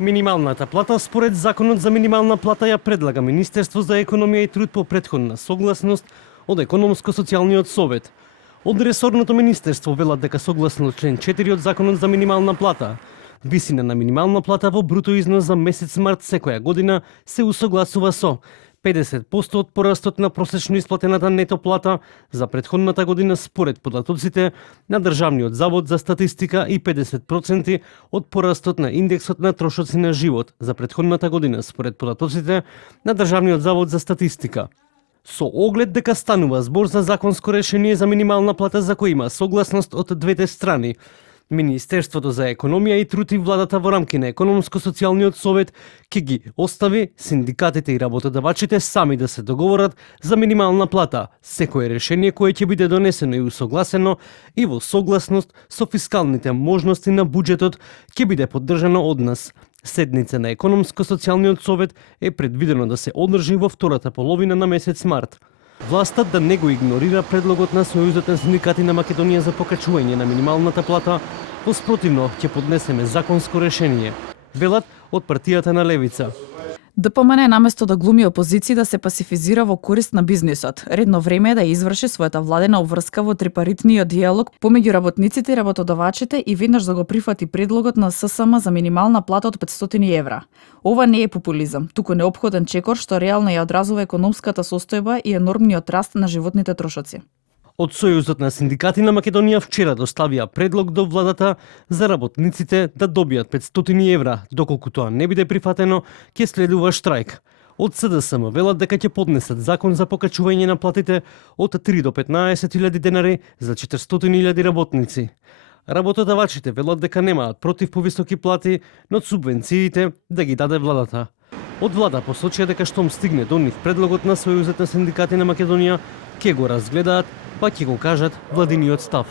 Минималната плата според Законот за минимална плата ја предлага Министерство за економија и труд по претходна согласност од Економско-социјалниот совет. Од ресорното министерство велат дека согласно член 4 од Законот за минимална плата, висина на минимална плата во бруто износ за месец март секоја година се усогласува со 50% од порастот на просечно исплатената нето плата за претходната година според податоците на Државниот завод за статистика и 50% од порастот на индексот на трошоци на живот за претходната година според податоците на Државниот завод за статистика. Со оглед дека станува збор за законско решение за минимална плата за кој има согласност од двете страни, Министерството за економија и труд и владата во рамки на Економско-социјалниот совет ќе ги остави синдикатите и работодавачите сами да се договорат за минимална плата, секое решение кое ќе биде донесено и усогласено и во согласност со фискалните можности на буџетот ќе биде поддржано од нас. Седница на Економско-социјалниот совет е предвидено да се одржи во втората половина на месец март. Властта да не го игнорира предлогот на Сојузот на синдикати на Македонија за покачување на минималната плата, воспротивно ќе поднесеме законско решение, велат од партијата на Левица. ДПМН наместо да глуми опозиција да се пасифизира во корист на бизнисот. Редно време е да изврши својата владена обврска во трипаритниот диалог помеѓу работниците и работодавачите и веднаш да го прифати предлогот на ССМ за минимална плата од 500 евра. Ова не е популизам, туку неопходен чекор што реално ја одразува економската состојба и енормниот раст на животните трошоци. Од Сојузот на синдикати на Македонија вчера доставија предлог до владата за работниците да добијат 500 евра, доколку тоа не биде прифатено, ќе следува штрајк. Од СДСМ велат дека ќе поднесат закон за покачување на платите од 3 до 15.000 денари за 400.000 работници. Работодавачите велат дека немаат против повисоки плати, но субвенциите да ги даде владата. Од влада посочија дека штом стигне до нив предлогот на Сојузот на синдикати на Македонија, ќе го разгледаат, па ќе го кажат владиниот став.